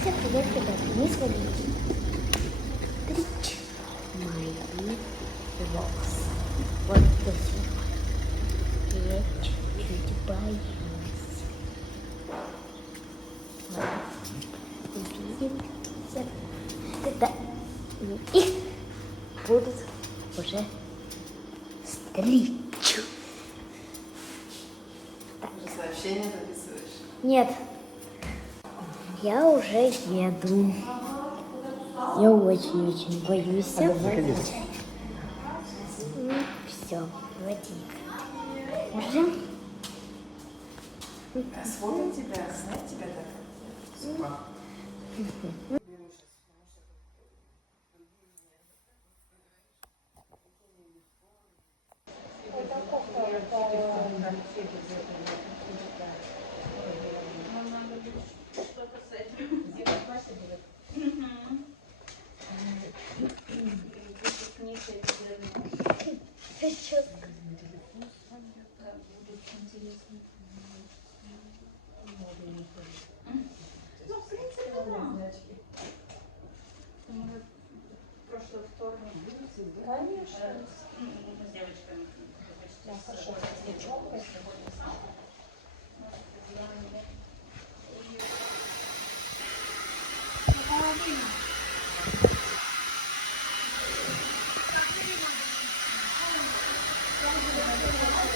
Всем привет, ребята! Мы с вами Трич мои волос. Вот это все. Я чуть-чуть боюсь. Увидимся, когда их будут уже стричь. Сообщение записываешь? Нет. Я уже еду. Я очень-очень боюсь. Все, давайте. Уже? Смотрим тебя, знать тебя так. Ну, в принципе, да. Прошлый вторник. Конечно. С девочками. Да, хорошо. С девчонкой.